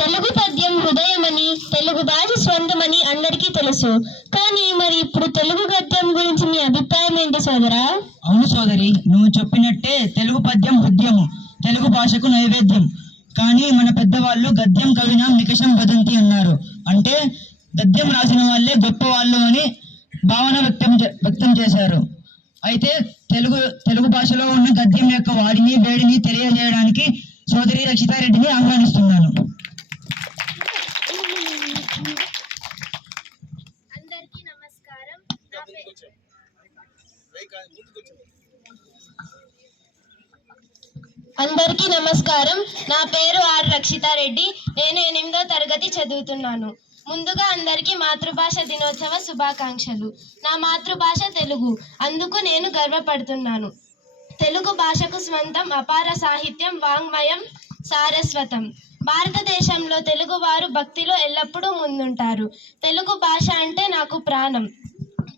తెలుగు పద్యం హృదయమని తెలుగు భాష స్వంతమని అందరికీ తెలుసు. కానీ మరి ఇప్పుడు తెలుగు గద్యం గురించి మీ అభిప్రాయం ఏంటి సోదరా? అవును సోదరి నువ్వు చెప్పినట్టే తెలుగు పద్యం హృదయము తెలుగు భాషకు నైవేద్యం. కానీ మన పెద్దవాళ్ళు గద్యం కవినం నికషం వదంతి అన్నారు. అంటే గద్యం రాసిన వాళ్ళే గొప్ప వాళ్ళు అని భావన వ్యక్తం చే- వ్యక్తం చేశారు. అయితే తెలుగు తెలుగు భాషలో ఉన్న గద్యం యొక్క వాడిని వేడిని తెలియజేయడానికి సోదరి రక్షితారెడ్డిని ఆహ్వానిస్తున్నాను అందరికీ నమస్కారం నా అందరికీ నమస్కారం. నా పేరు ఆర్ రక్షితారెడ్డి నేను ఎనిమిదో తరగతి చదువుతున్నాను. ముందుగా అందరికీ మాతృభాష దినోత్సవ శుభాకాంక్షలు. నా మాతృభాష తెలుగు. అందుకు నేను గర్వపడుతున్నాను. తెలుగు భాషకు స్వంతం అపార సాహిత్యం వాంగ్మయం సారస్వతం. భారతదేశంలో తెలుగువారు భక్తిలో ఎల్లప్పుడూ ముందుంటారు. తెలుగు భాష అంటే నాకు ప్రాణం.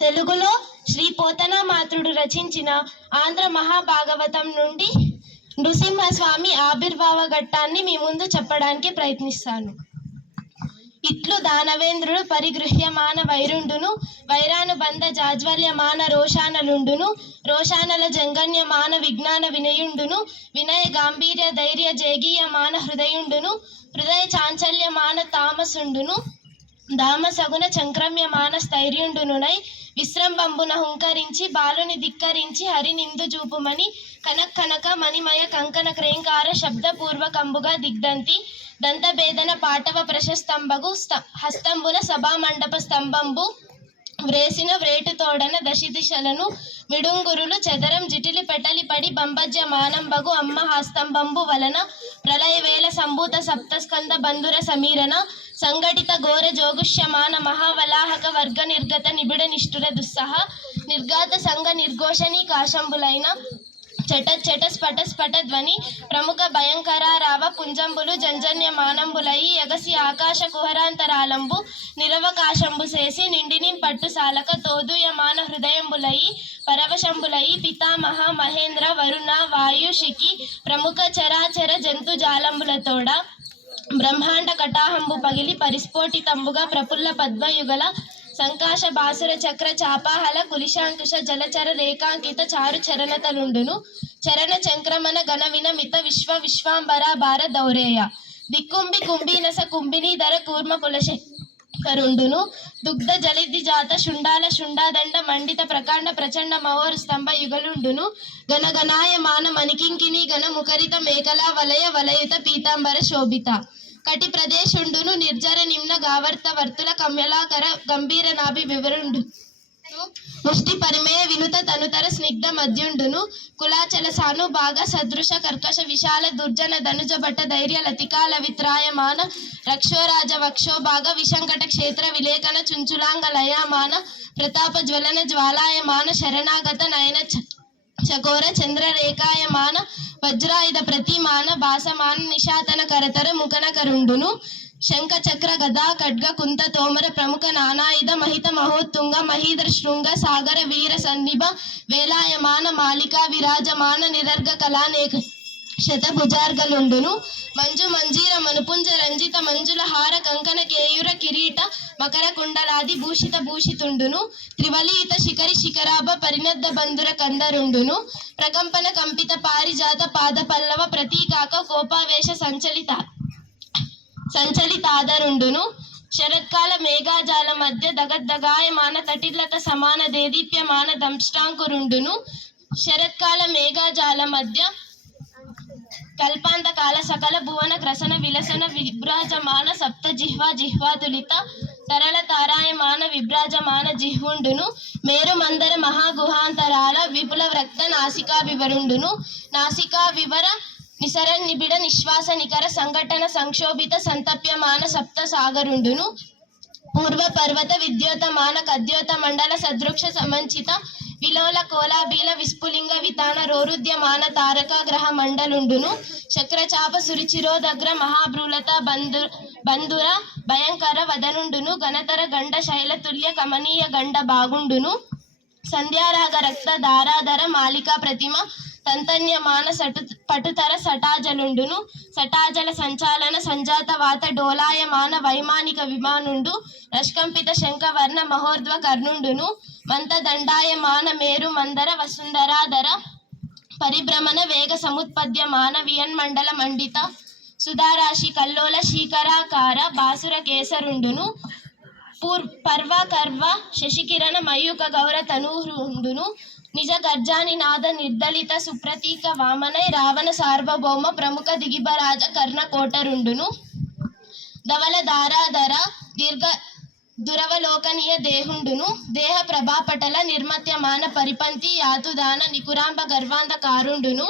తెలుగులో శ్రీ పోతనామాత్రుడు రచించిన ఆంధ్ర మహాభాగవతం నుండి నృసింహస్వామి ఆవిర్భావ ఘట్టాన్ని మీ ముందు చెప్పడానికి ప్రయత్నిస్తాను. ఇట్లు దానవేంద్రుడు పరిగృహ్యమాన వైరుండును వైరానుబంధ జాజ్వల్యమాన రోషానలుండును రోషానల జంగన్యమాన విజ్ఞాన వినయుండును వినయ గాంభీర్య ధైర్య జేగీయమాన హృదయుండును హృదయ చాంచల్యమాన తామసుండును దామసగున చంక్రమ్యమాన స్థైర్యుండునునై విశ్రంబంబున హుంకరించి బాలుని ధిక్కరించి హరినిందు చూపుమని కనక్ కనక మణిమయ కంకణ క్రేంకార శబ్దపూర్వకంబుగా దిగ్దంతి దంతభేదన పాటవ ప్రశస్తంబగు హస్తంబున సభామండప స్తంభంబు వ్రేసిన వ్రేటు తోడన దశి దిశలను మిడుంగురులు చదరం జిటిలి పెటలి పడి బంబజ్య మానంబగు అమ్మ హస్తంబంబు వలన ప్రళయవేల సంభూత సప్తస్కంద బంధుర సమీరణ సంఘటిత ఘోర జోగుష్యమాన మహావలాహక వర్గ నిర్గత నిబిడ నిష్ఠుర దుస్సహ నిర్గాత సంఘ నిర్ఘోషణీ కాశంబులైన చట చట స్ఫట స్ఫట ధ్వని ప్రముఖ భయంకరారావ పుంజంబులు జంజన్య మానంబులయి ఎగసి ఆకాశ కుహరాంతరాలంబు నిరవకాశంబు చేసి నిండిని పట్టుసాలక తోదుయమాన హృదయంబులయి పరవశంబులయి పితామహ మహేంద్ర వరుణ వాయు శికి ప్రముఖ చరాచర జంతు జాలంబులతోడ బ్రహ్మాండ కటాహంబు పగిలి పరిస్ఫోటితంబుగా ప్రఫుల్ల పద్మయుగల సంకాశ బాసుర చక్ర చాపాహల కులిశాంకుశ జలచర రేఖాంకిత చారు చరణతలుండును చరణ చంక్రమణ గణ వినమిత విశ్వ విశ్వాంబర భార దౌరేయ. దిక్కుంబి కుంభినస కుంభిని ధర కూర్మ కులశ కరుండును. దుగ్ధ జలిద్ది జాత శుండాల శుండాదండ మండిత ప్రకాండ ప్రచండ మహోర్ స్తంభ యుగలుండును. గణ మాన మణికింకిని గణ ముఖరిత మేకల వలయ వలయుత పీతాంబర శోభిత. కటి ప్రదేశుండును నిర్జర నిమ్న గావర్త వర్తుల కమ్యలాకర గంభీర నాభి వివరుండు. ముష్టి పరిమేయ వినుత తనుతర స్నిగ్ధ మధ్యుండును. కులాచల సాను భాగ సదృశ కర్కశ విశాల దుర్జన ధనుజ భట్ట ధైర్య లతికాల విత్రాయమాన రక్షోరాజ వక్షో భాగ విశంకట క్షేత్ర విలేకన చుంచులాంగ లయమాన ప్రతాప జ్వలన జ్వాలాయమాన శరణాగత నయన చ- చకోర చంద్రరేఖాయమాన వజ్రాయుధ ప్రతిమాన భాసమాన నిషాతన కరతర ముఖన కరుండును. శంఖ చక్ర గదా ఖడ్గ కుంత తోమర ప్రముఖ నానాయుధ మహిత మహోత్తుంగ మహీధర శృంగ సాగర వీర సన్నిభ వేలాయమాన మాలిక విరాజమాన నిరర్గ కళానేక శతభుజార్గలుండును. మంజు మంజీర మనుపుంజ రంజిత మంజుల హార కంకణ కేయుర కిరీట మకర కుండలాది భూషిత భూషితుండును. త్రివలీత శిఖరి శిఖరాభ పరిణద్ద బంధుర కందరుండును. ప్రకంపన కంపిత పారిజాత పాద పల్లవ ప్రతీకాక కోపావేశ సంచలిత సంచలితాదరుండును శరత్కాల మేఘాజాల మధ్య దగద్దగాయమాన తటిలత సమాన దేదీప్యమాన దంష్టాంకురుండును. శరత్కాల మేఘాజాల మధ్య కల్పాంతకాల సకల భువన గ్రసన విలసన విభ్రాజమాన సప్త జిహ్వా జిహ్వాదులిత తరళ తారాయమాన విభ్రాజమాన జిహ్వుండును. మేరు మందర మహాగుహాంతరాల విపుల రక్త నాసికా వివరుండును నాసికా వివర నిసర నిబిడ నిశ్వాస నికర సంఘటన సంక్షోభిత సంతప్యమాన సప్త సాగరుండును పూర్వ పర్వత విద్యోతమాన కద్యోత మండల సదృక్ష సమంచిత విలోల కోలాబీల విస్ఫులింగ వితాన రోరుద్యమాన తారక గ్రహ మండలుండును. చక్రచాప సురిచిరోదగ్ర మహాభ్రూలత బంధు బంధుర భయంకర వదనుండును. గణతర గండ శైలతుల్య కమనీయ గండ బాగుండును. సంధ్యారాగ రక్త దారాధర మాలికా ప్రతిమ తంతన్యమాన సటు పటుతర సటాజలుండును సటాజల సంచాలన సంజాత వాత డోలాయమాన వైమానిక విమానుండు. రష్కంపిత శంఖవర్ణ మహోర్ధ్వ కర్ణుండును. మంతదండాయమాన మేరు మందర వసుంధరాధర పరిభ్రమణ వేగ సముత్పద్యమాన వియన్మండల మండిత. సుధారాశి కల్లోల శీకరాకార బాసుర కేసరుండును. పూర్ పర్వ కర్వ శశికిరణ మయూక గౌర తనూరుండును. నిజ గర్జాని నాద నిర్దలిత సుప్రతీక వామనై రావణ సార్వభౌమ ప్రముఖ దిగిబరాజ కర్ణ కోటరుండును. ధవల ధారాధర దీర్ఘ దురవలోకనీయ దేహుండును. దేహ ప్రభాపటల నిర్మత్యమాన పరిపంతి యాతుదాన నికురాంబ గర్వాంధ కారుండును.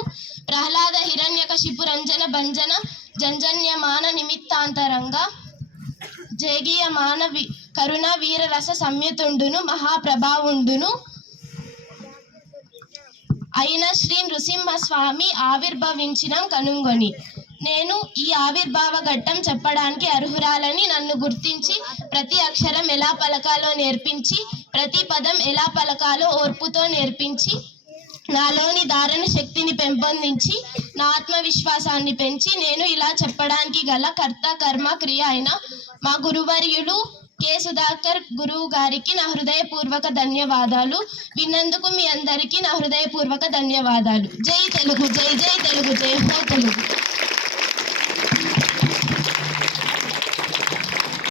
ప్రహ్లాద హిరణ్యకశిపు రంజన భంజన జంజన్యమాన నిమిత్తాంతరంగా జేగీయమాన వి కరుణ వీరరస సంయుతుండును. మహాప్రభావుండును. అయిన శ్రీ నృసింహస్వామి ఆవిర్భవించిన కనుంగొని. నేను ఈ ఆవిర్భావ ఘట్టం చెప్పడానికి అర్హురాలని నన్ను గుర్తించి ప్రతి అక్షరం ఎలా పలకాలో నేర్పించి ప్రతి పదం ఎలా పలకాలో ఓర్పుతో నేర్పించి నాలోని దారణ శక్తిని పెంపొందించి నా ఆత్మవిశ్వాసాన్ని పెంచి నేను ఇలా చెప్పడానికి గల కర్త కర్మ క్రియ అయిన మా గురువర్యులు కె సుధాకర్ గురువు గారికి నా హృదయపూర్వక ధన్యవాదాలు. విన్నందుకు మీ అందరికీ నా హృదయపూర్వక ధన్యవాదాలు. జై తెలుగు జై జై తెలుగు జై హో తెలుగు.